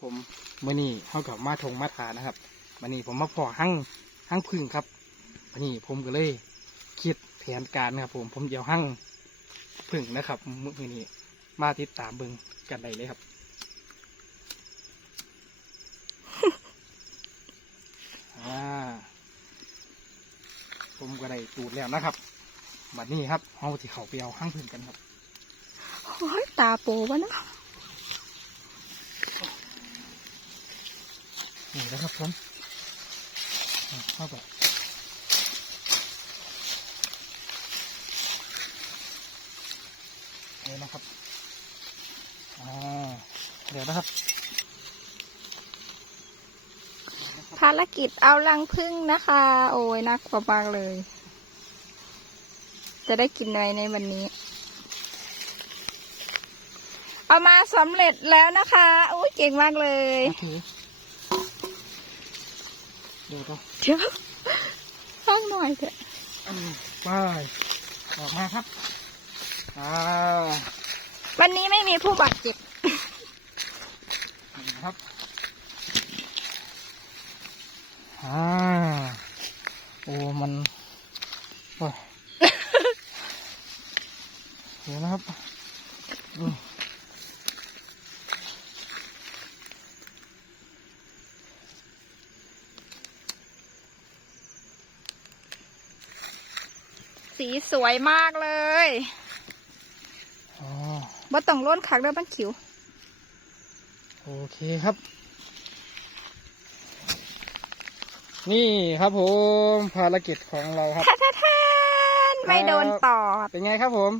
ผมมื่อนี้เขากับมาทงมาทานะครับวันนี้ผมมาพอหั่งหั่งพึ่งครับวันนี้ผมก็เลยคิดแผนการนะครับ ผมผมเดี๋ยวหั่งพึ่งนะครับมื่อนี้มาติดตามเบิงกันได้เลยครับอ่าผมก็ได้ตูดแล้วนะครับบัดนี้ครับเอาที่เขาไปเอาหั่งพึ่งกันครับโอ้ยตาโปวะนะ นี่นะครับผมอ่าเข้าไปนี่นะครับอ่าเดี๋ยวนะครับ ภารกิจเอารังพึ่งนะคะ โอ้ยน่ากลัวมากเลย จะได้กินอะไรในวันนี้เอามาสำเร็จแล้วนะคะโอ้ยเก่งมากเลยโอเคเดี๋ยวก็เดี๋ยวฟังหน่อยเถอะอืมไปออกมาครับอ่าวันนี้ไม่มีผู้บาดเจ็บนี่นะครับอ่าโอ้มันโอ้ยเดี๋ยวนะครับ สีสวยมากเลยอ๋อบ่ต้องล้นคักเด้อมันขิว โอเคครับ นี่ครับผมภารกิจของเราครับท่าท่าท่านไม่โดนตอด เป็นไงครับผม